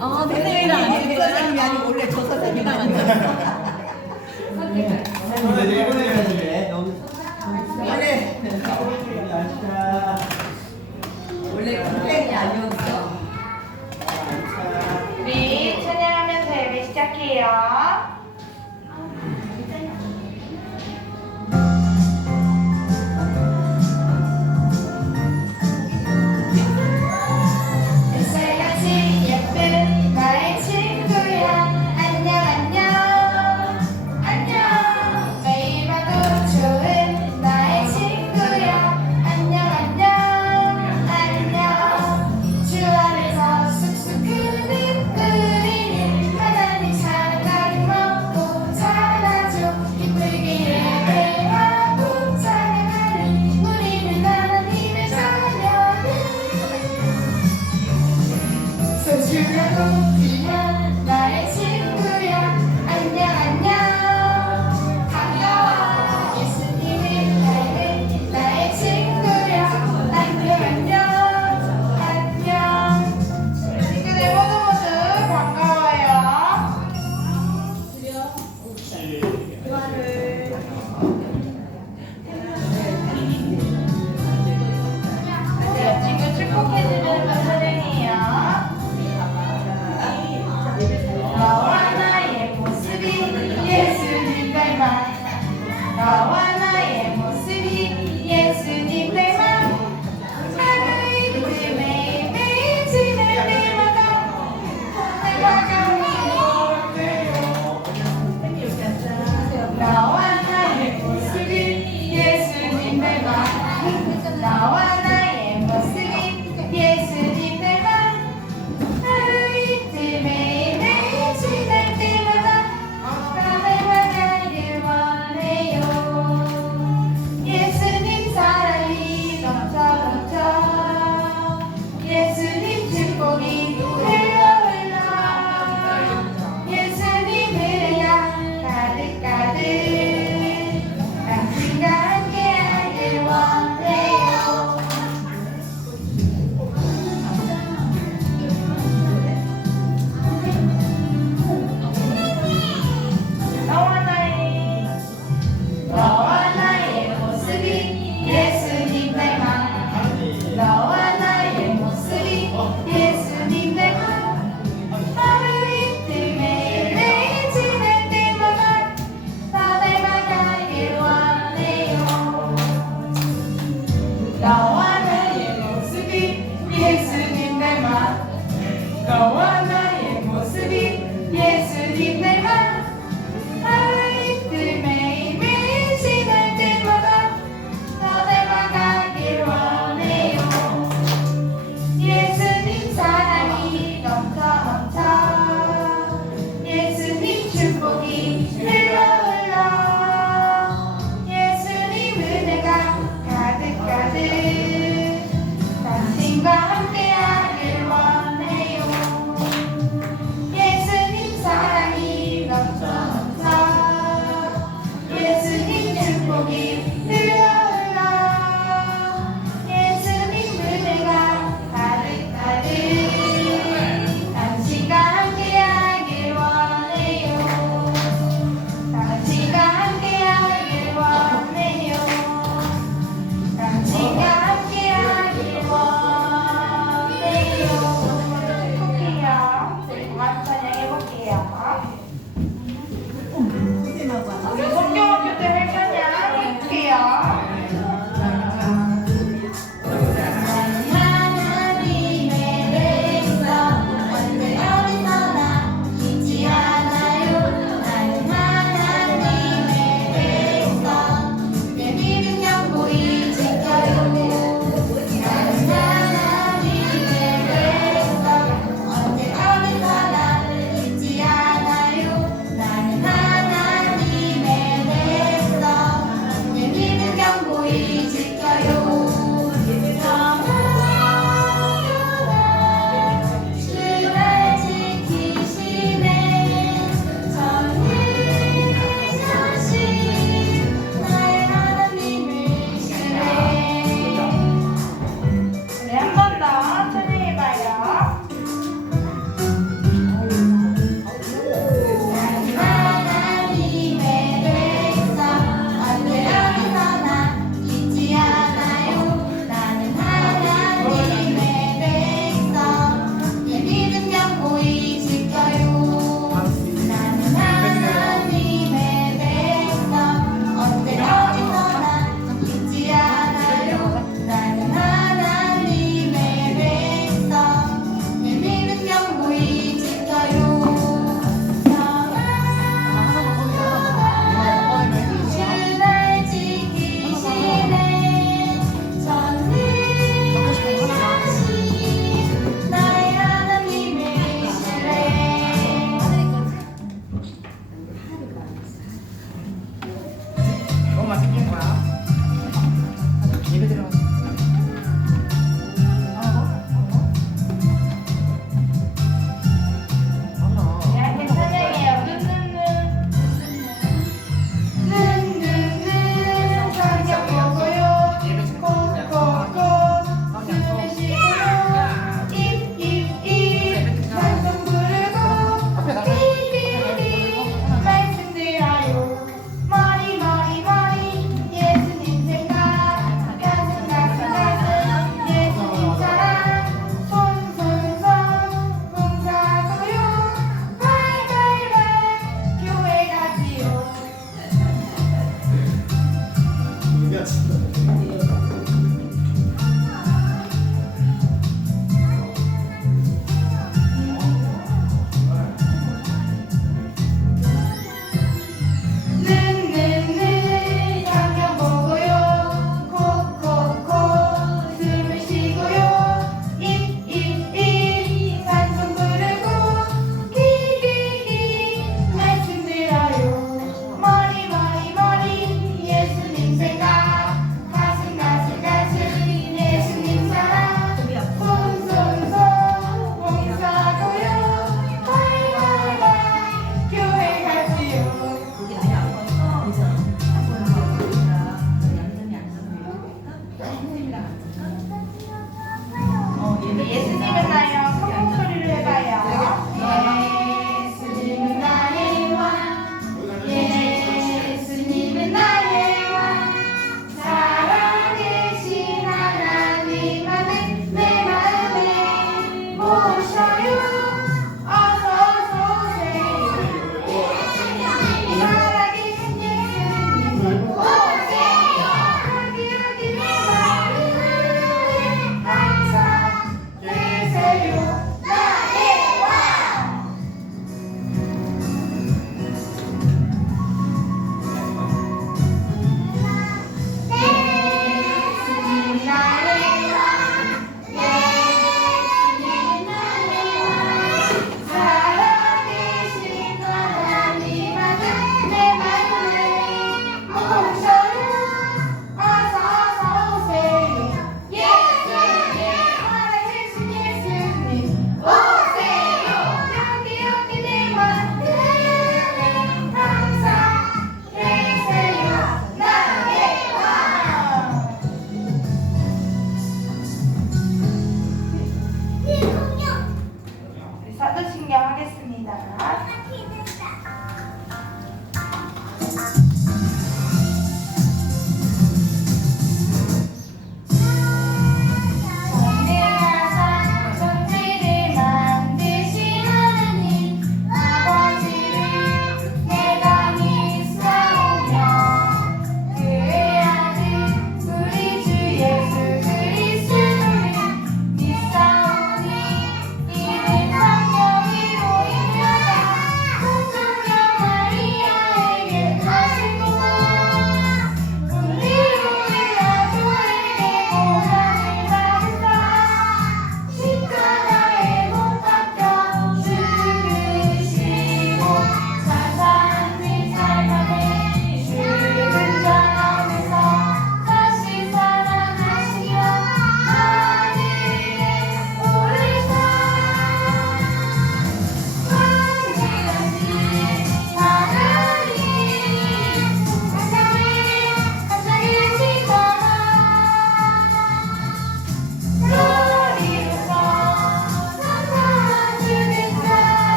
아, 선생님이랑 안 네, 선생님이 아니고 원래 저 선생님이 아, 아니에요. 저는 일본에 가는데 너무 원래 원래 선생님이 아니었어. 네, 찬양하면서 예배 시작해요.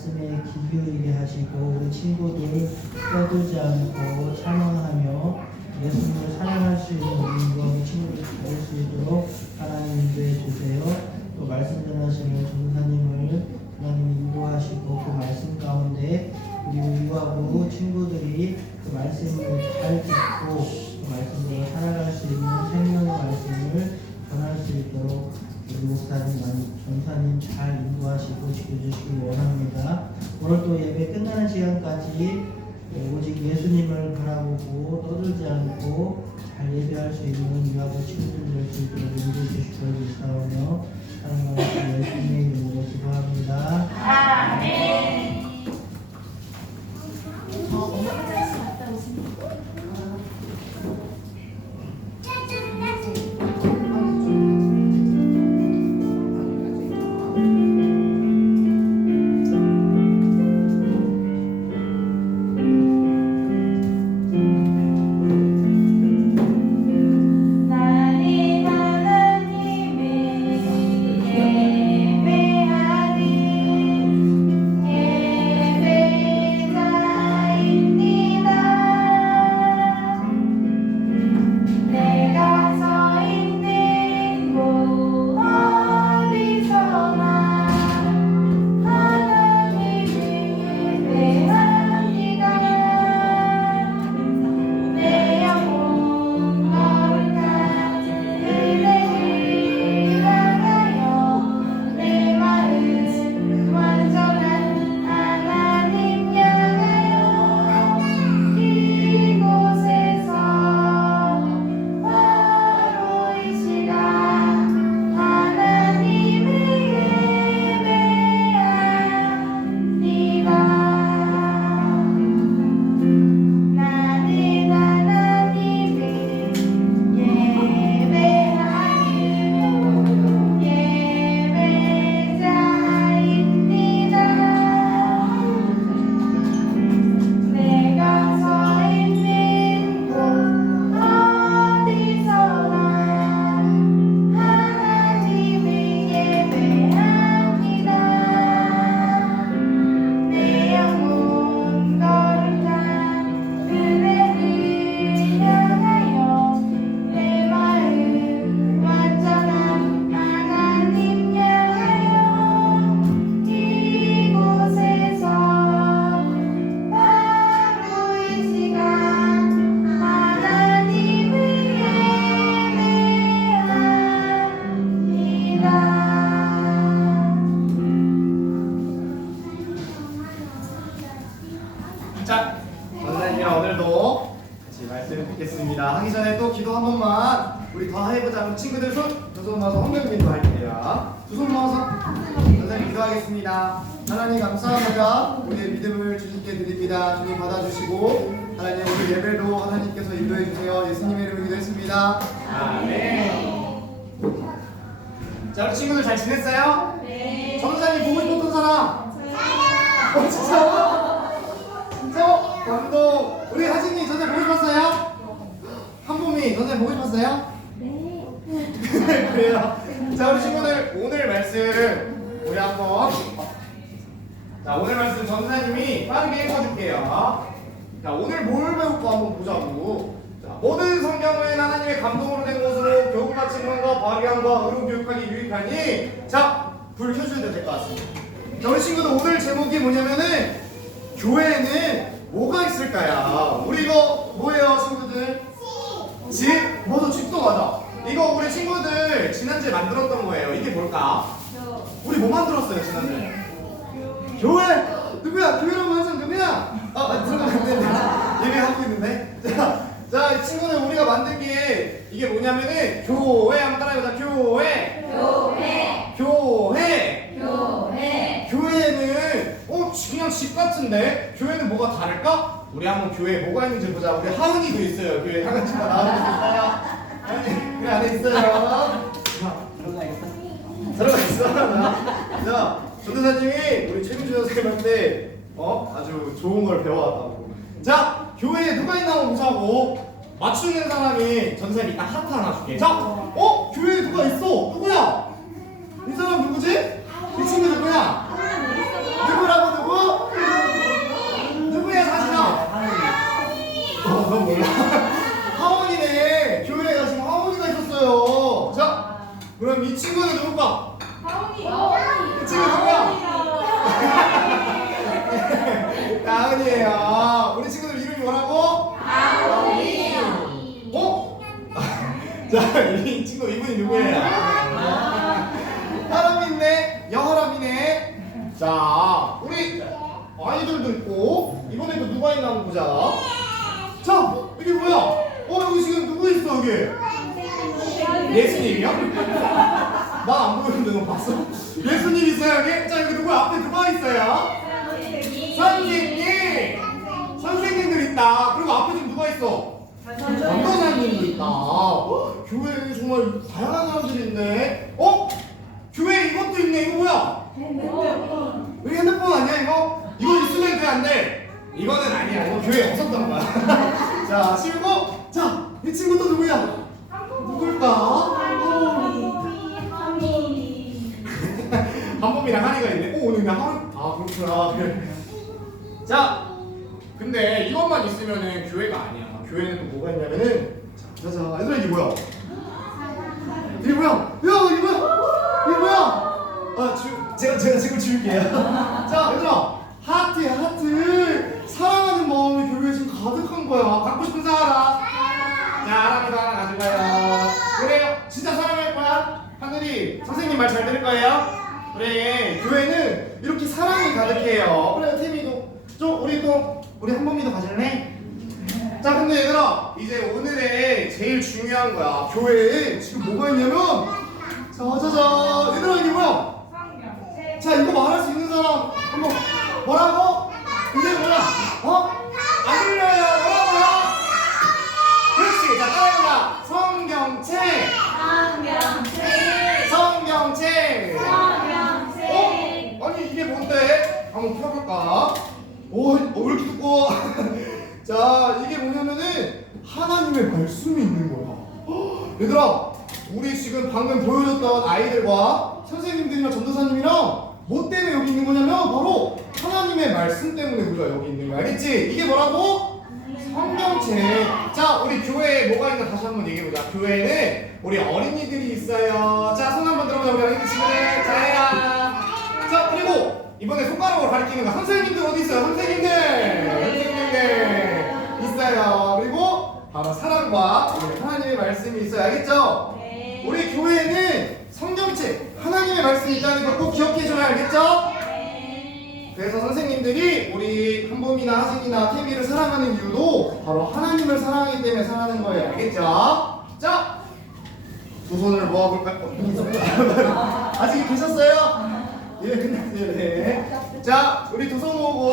말씀에 귀 기울이게 하시고 우리 친구들 떠들지 않고 찬양하며 예수님을 찬양할 수 있는 우리 우리 친구들 될수 있도록 하나님 인도해 주세요. 또 말씀 전하시는 전사님을 하나님 인도하시고 그 말씀 가운데 우리 우리하고 친구들이 그 말씀을 잘 듣고 그 말씀대로 살아갈 수 있는 생명의 말씀을 전할 수 있도록 우리 목사님, 전사님 잘 인도하시고 지켜주시기 원합니다. 오늘 또 예배 끝나는 시간까지 오직 예수님을 바라보고 떠들지 않고 잘 예배할 수 있는 우리하고 친구들 될수 있도록 인도해 있사오며 하나님 말씀 예수님의 이름으로 기도합니다. 나는 손, 두손 모아서 황금 기도 할게요. 두 손 모아서 선생님 기도하겠습니다. 하나님 감사합니다. 우리의 믿음을 주님께 드립니다. 주님 받아주시고 하나님 우리 예배도 하나님께서 인도해 주세요. 예수님의 이름으로 기도했습니다. 아멘. 자, 우리 친구들 잘 지냈어요? 네. 전사님 보고 싶었던 사람? 어, 진짜요? 진짜 감동. 우리 하진이 전에 보고 싶었어요? 한봄이 전에 보고 싶었어요? 네. 그래요. 자 우리 친구들 오늘 말씀 우리 한번 자 오늘 말씀 전사님이 빠르게 읽어줄게요. 자 오늘 뭘 배울까 한번 보자고. 자 모든 성경은 하나님의 감동으로 된 것으로 교훈과 친문과 발휘함과 의로 교육하기 유익하니 자불 켜주셔도 될것 같습니다. 자 우리 친구들 오늘 제목이 뭐냐면은 교회에는 뭐가 있을까요? 우리 이거 뭐예요 친구들? 집? 맞아 집도 맞아 이거 우리 친구들 지난주에 만들었던 거예요 이게 뭘까? 우리 뭐 만들었어요 지난주에? 교회? 누구야? 교회라고 하는 사람 누구야? 아, 아 들어가면 안 되는데 예배하고 있는데 자, 자이 친구들 우리가 만든 게 이게 뭐냐면은 교회 한번 따라해보자 교회 교회 교회 교회 교회는 어 어, 그냥 집 같은데 교회는 뭐가 다를까? 우리 한번 교회에 뭐가 있는지 보자. 우리 하은이도 있어요. 교회 하은이가 나오고 있어요. 하은이 그 안에 있어요. 자, 들어가 있어. 자, 전도사님이 우리 최민주 선생님한테 어 아주 좋은 걸 배워왔다고. 자, 교회에 누가 있나 보자고. 맞추는 사람이 전사님 이따 하트 하나 줄게. 자, 어 교회에 누가 있어? 누구야? 이 사람 누구지? 이 친구 누구야? 누구라고 누구? 누구야 사진아? 어, 너 몰라. 하원이네. 교회에 지금 하원이가 있었어요. 자, 그럼 이 친구는 누굴까? 이 친구 누구야? 나은이에요. 우리 친구들 이름이 뭐라고? 어? 자, 이 친구 이분이 누구예요? 하람이네, 여하람이네. 자, 우리 아이들도 있고 이번에도 누가 있나 한번 보자. 자, 이게 뭐야? 어, 여기 지금 누구 있어 여기? 예수님이요? 나 안 보이는데 너 봤어? 예수님 있어요 여기? 자, 여기 누구 앞에 누가 있어요? 선생님! 선생님들 있다. 그리고 앞에 지금 누가 있어? 전도사님도 있다. 어, 교회에 정말 다양한 사람들이 있네. 어? 교회에 이것도 있네. 이거 뭐야? 이거 핸드폰 아니야 이거? 이거 있으면 돼 안 돼? 이거는 아니야. 이거 교회에 없었던 거야. 자, 치우고. 자, 이 친구 또 누구야? 누굴까? 한범이랑 한이가 있네. 오, 오늘 나 하루. 아, 그렇구나. 그래. 자, 근데 이것만 있으면은 교회가 아니야. 교회는 또 뭐가 있냐면은 자, 자, 자, 얘들아 이게 뭐야? 이게 뭐야? 야, 이게 뭐야? 이게 뭐야? 아, 주, 제가 제가 지금 지울게요. 자, 얘들아, 하트야 하트. 사랑하는 마음이 교회에 지금 가득한 거야. 갖고 싶은 사람. 자, 아람이도 하나 가져가요. 그래요. 진짜 사랑할 거야. 하늘이 선생님 말 잘 들을 거예요. 그래, 교회는 이렇게 사랑이 가득해요. 그래, 태미도 좀 우리 또 우리 한범이도 가질래? 자, 근데 얘들아, 이제 오늘의 제일 중요한 거야. 교회에 지금 뭐가 있냐면, 자자자, 얘들아 이게 뭐야? 자, 이거 말할 수 있는 사람 한번 뭐라고? 이게 뭐야? 어? 안 들려요. 뭐라고요? 그렇지. 자, 따라해봐. 성경책. 성경책. 어? 아니 이게 뭔데? 한번 펴볼까? 오, 어, 왜 이렇게 두꺼워? 자, 이게 뭐냐면은 하나님의 말씀이 있는 거야. 헉, 얘들아, 우리 지금 방금 보여줬던 아이들과 선생님들이랑 전도사님이랑 뭐 때문에 여기 있는 거냐면 바로 하나님의 말씀 때문에 우리가 여기 있는 거야. 알겠지? 이게 뭐라고? 성경책. 자, 우리 교회에 뭐가 있나 다시 한번 얘기해보자. 교회에는 우리 어린이들이 있어요. 자, 손 한번 들어보자. 우리 어린이 친구들. 잘해라. 자, 그리고 이번에 손가락으로 가리키는 거. 선생님들 어디 있어요? 선생님들. 선생님들. 있어요. 그리고 바로 사랑과 우리 하나님의 말씀이 있어요. 알겠죠? 우리 교회에는 성경책, 하나님의 말씀이 있다는 거꼭 기억해줘야 알겠죠? 그래서 선생님들이 우리 한범이나 하진이나 태비를 사랑하는 이유도 바로 하나님을 사랑하기 때문에 사랑하는 거예요. 알겠죠? 자, 두 손을 모아볼까요? 아직 계셨어요? 예, 끝났어요. 네. 자, 우리 두 손 모으고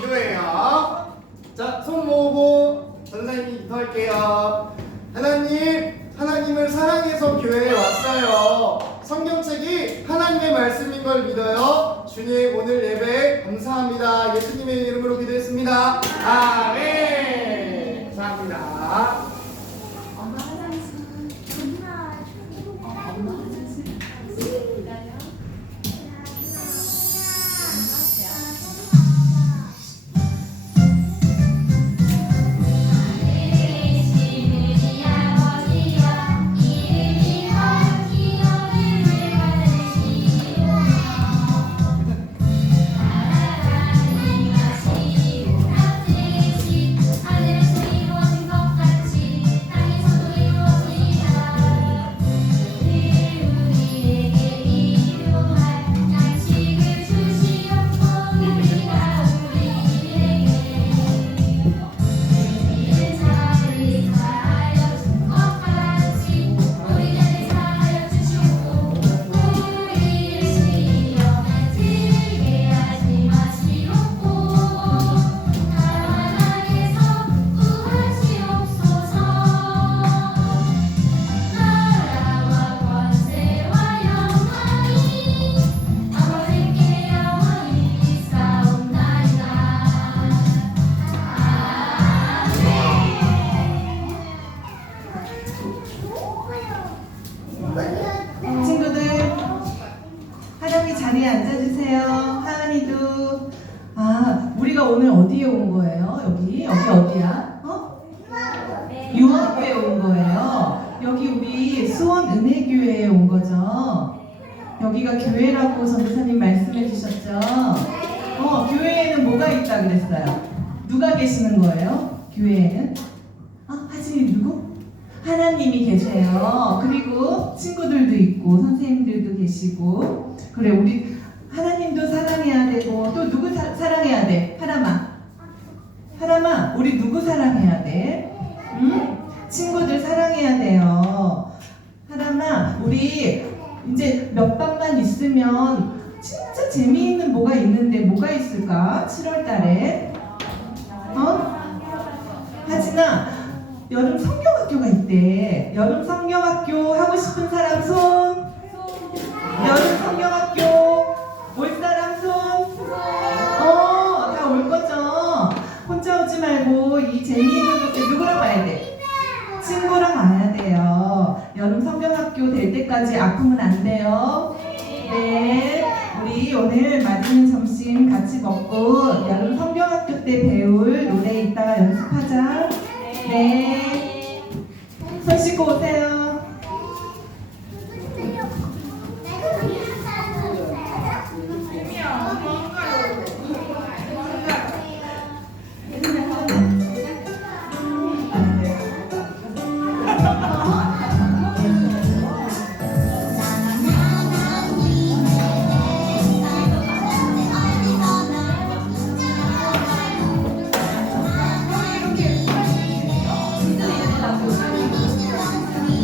기도해요. 자, 손 모으고 전사님이 기도할게요. 하나님, 하나님을 사랑해서 교회에 왔어요. 성경책이 하나님의 말씀인 걸 믿어요. 주님, 오늘 예배 감사합니다. 예수님의 이름으로 기도했습니다. 아멘. 감사합니다. 계시는 거예요? 교회에는? 아, 하진이 누구? 하나님이 계세요. 그리고 친구들도 있고 선생님들도 계시고 그래 우리 하나님도 사랑해야 되고 또 누구 사, 사랑해야 돼? 하람아. 하람아, 우리 누구 사랑해야 돼? 응? 친구들 사랑해야 돼요. 하람아, 우리 이제 몇 반만 있으면 진짜 재미있는 뭐가 있는데 뭐가 있을까? 7월 달에. 어? 하진아, 여름 성경학교가 있대. 여름 성경학교 하고 싶은 사람 손. 여름 성경학교 올 사람 손. 어, 다 올 거죠. 혼자 오지 말고 이 재미있는 곳에 누구랑 와야 돼? 친구랑 와야 돼요. 여름 성경학교 될 때까지 아프면 안 돼요. 네, 우리 오늘 맛있는 점심 같이 먹고 여름 성경학교 때 배울 노래 이따가 연습하자. 네. 네. 손 씻고 오세요.